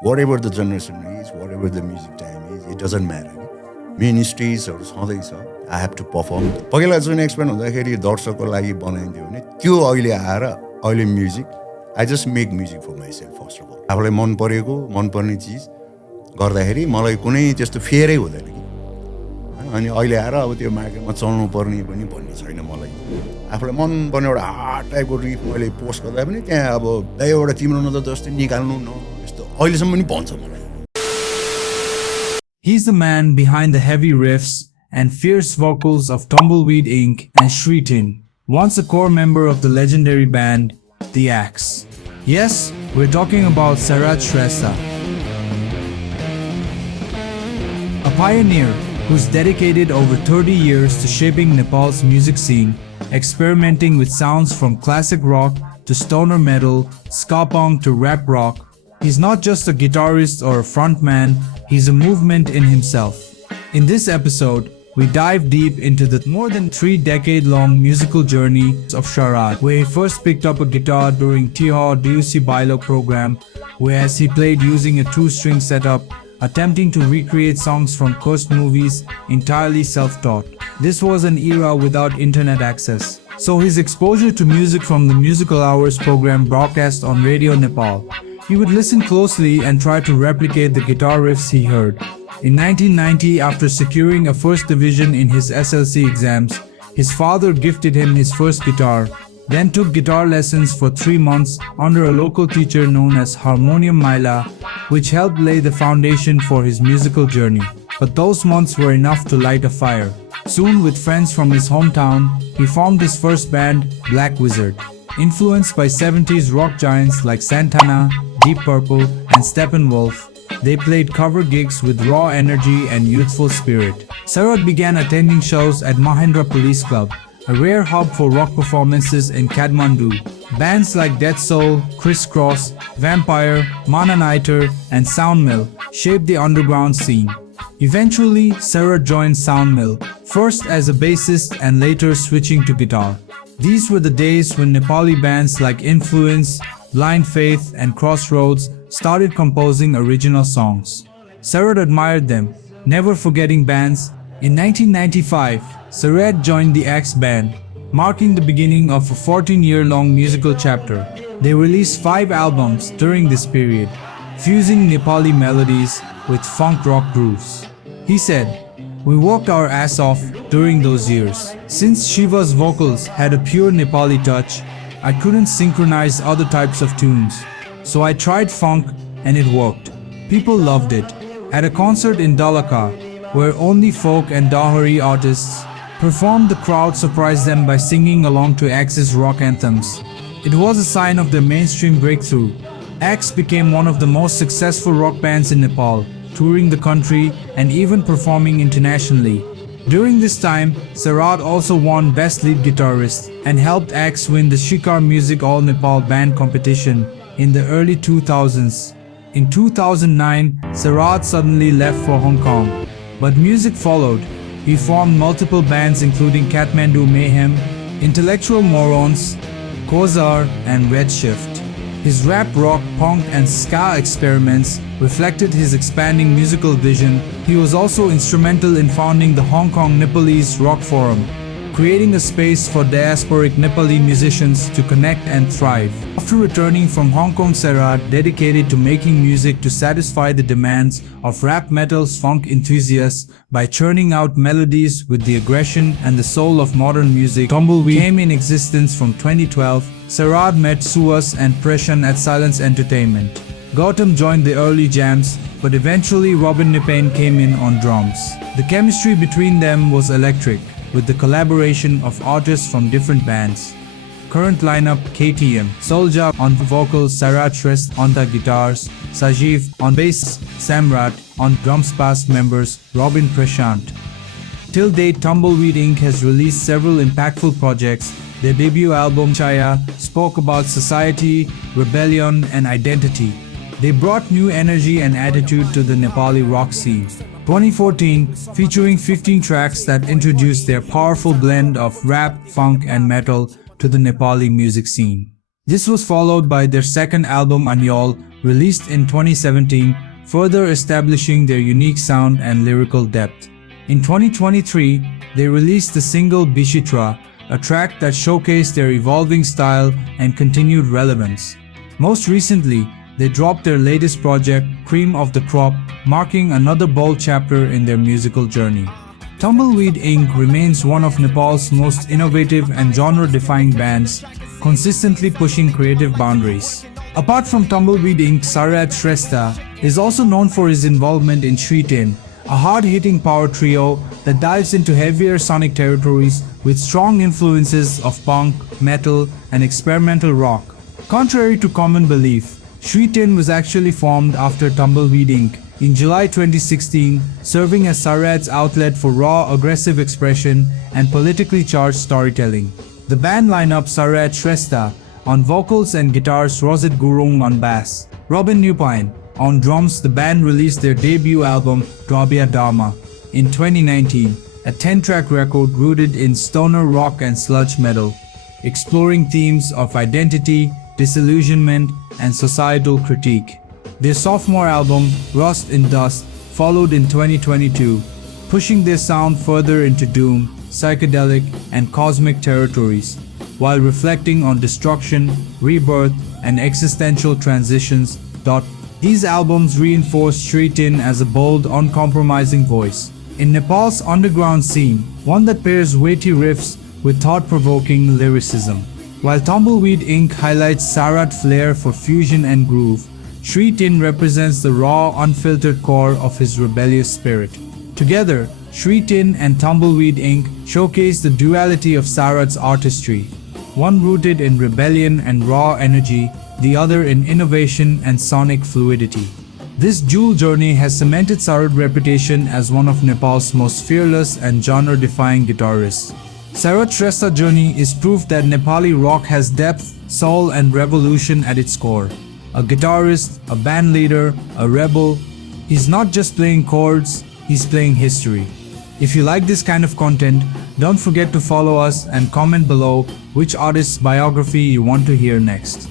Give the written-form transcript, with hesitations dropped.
whatever the generation is, whatever the music time is, it doesn't matter. Main स्टेजहरू छँदैछ, I have to perform. पहिला जुन experiment हुँदाखेरि दर्शकको लागि बनाइन्थ्यो भने त्यो अहिले आएर अहिले music I just make music for myself first of all. आफूलाई मन परेको मनपर्ने चिज गर्दाखेरि मलाई कुनै त्यस्तो फेरै हुँदैन कि. अनि अहिले आएर अब त्यो मार्केटमा चल्नु पर्ने पनि भन्ने छैन मलाई. आफूलाई मनपर्ने एउटा हार्ड टाइपको रिफ मैले पोस्ट गर्दा पनि त्यहाँ अब एउटा तिम्रो न त जस्तै निकाल्नु न यस्तो अहिलेसम्म पनि भन्छ मलाई. He's the man behind the heavy riffs and fierce vocals of Tumbleweed Inc. and Shrein, once a core member of the legendary band, The Axe. Yes, we're talking about Sarad Shrestha, a pioneer who's dedicated over 30 years to shaping Nepal's music scene, experimenting with sounds from classic rock to stoner metal, ska punk to rap rock. He's not just a guitarist or a frontman, he's a movement in himself. In this episode, we dive deep into the more than 3-decade-long musical journey of Sarad, where he first picked up a guitar during Tihar DUC Bailo program, whereas he played using a 2-string setup, attempting to recreate songs from cursed movies, entirely self-taught. This was an era without internet access, so his exposure to music from the Musical Hours program broadcast on Radio Nepal. He would listen closely and try to replicate the guitar riffs he heard. In 1990, after securing a first division in his SLC exams, his father gifted him his first guitar, then took guitar lessons for 3 months under a local teacher known as Harmonium Maila, which helped lay the foundation for his musical journey. But those months were enough to light a fire. Soon, with friends from his hometown, he formed his first band, Black Wizard. Influenced by 70s rock giants like Santana, Deep Purple, and Steppenwolf, they played cover gigs with raw energy and youthful spirit. Sarad began attending shows at Mahendra Police Club, a rare hub for rock performances in Kathmandu. Bands like Death Soul, Criss Cross, Vampire, Mananaiter, and Soundmill shaped the underground scene. Eventually, Sarad joined Soundmill, first as a bassist and later switching to guitar. These were the days when Nepali bands like Influence, Blind Faith, and Crossroads started composing original songs. Sarad admired them, never forgetting bands. In 1995, Sarad joined the Axe band, marking the beginning of a 14-year-long musical chapter. They released 5 albums during this period, fusing Nepali melodies with funk rock grooves. He said, "We worked our ass off during those years. Since Shiva's vocals had a pure Nepali touch, I couldn't synchronize other types of tunes. So I tried funk and it worked. People loved it." At a concert in Dalaka, where only folk and Dahari artists performed, the crowd surprised them by singing along to Axe's rock anthems. It was a sign of their mainstream breakthrough. Axe became one of the most successful rock bands in Nepal, touring the country and even performing internationally. During this time, Sarad also won Best Lead Guitarist and helped Axe win the Shikar Music All Nepal Band competition in the early 2000s. In 2009, Sarad suddenly left for Hong Kong, but music followed. He formed multiple bands including Kathmandu Mayhem, Intellectual Morons, Kozar, and Redshift. His rap, rock, punk, and ska experiments reflected his expanding musical vision. He was also instrumental in founding the Hong Kong Nepalese Rock Forum, creating a space for diasporic Nepali musicians to connect and thrive. After returning from Hong Kong, Sarad dedicated to making music to satisfy the demands of rap metal's funk enthusiasts by churning out melodies with the aggression and the soul of modern music. Tumbleweed came in existence from 2012. Sarad met Suas and Preshan at Silence Entertainment. Gautam joined the early jams, but eventually Robin Nipain came in on drums. The chemistry between them was electric, with the collaboration of artists from different bands. Current lineup: KTM, Solja on vocals, Sarad Shrestha on the guitars, Sajiv on bass, Samrat on drums. Past members: Robin Prashant. Till date, Tumbleweed Inc. has released several impactful projects. Their debut album, Chaya, spoke about society, rebellion, and identity. They brought new energy and attitude to the Nepali rock scene. 2014, featuring 15 tracks that introduced their powerful blend of rap, funk, and metal to the Nepali music scene. This was followed by their second album Anyol, released in 2017, further establishing their unique sound and lyrical depth. In 2023, they released the single Bishitra, a track that showcased their evolving style and continued relevance. Most recently, they dropped their latest project, Cream of the Crop, marking another bold chapter in their musical journey. Tumbleweed Inc. remains one of Nepal's most innovative and genre-defying bands, consistently pushing creative boundaries. Apart from Tumbleweed Inc., Sarad Shrestha is also known for his involvement in Shrein, a hard-hitting power trio that dives into heavier sonic territories with strong influences of punk, metal, and experimental rock. Contrary to common belief, Shrein was actually formed after Tumbleweed Inc. in July 2016, serving as Sarad's outlet for raw, aggressive expression and politically charged storytelling. The band lineup Sarad Shrestha on vocals and guitars, Rosit Gurung on bass, Robin Newpine on drums. The band released their debut album Drabya Dharma in 2019, a 10-track record rooted in stoner rock and sludge metal, exploring themes of identity, disillusionment, and societal critique. Their sophomore album, Rust in Dust, followed in 2022, pushing their sound further into doom, psychedelic, and cosmic territories, while reflecting on destruction, rebirth, and existential transitions. These albums reinforce Shrein as a bold, uncompromising voice in Nepal's underground scene, one that pairs weighty riffs with thought-provoking lyricism. While Tumbleweed Inc. highlights Sarad flair for fusion and groove, Shrein represents the raw, unfiltered core of his rebellious spirit. Together, Shrein and Tumbleweed Inc. showcase the duality of Sarad's artistry, one rooted in rebellion and raw energy, the other in innovation and sonic fluidity. This dual journey has cemented Sarad's reputation as one of Nepal's most fearless and genre-defying guitarists. Sarad Shrestha's journey is proof that Nepali rock has depth, soul, and revolution at its core. A guitarist, a band leader, a rebel, he's not just playing chords, he's playing history. If you like this kind of content, don't forget to follow us and comment below which artist's biography you want to hear next.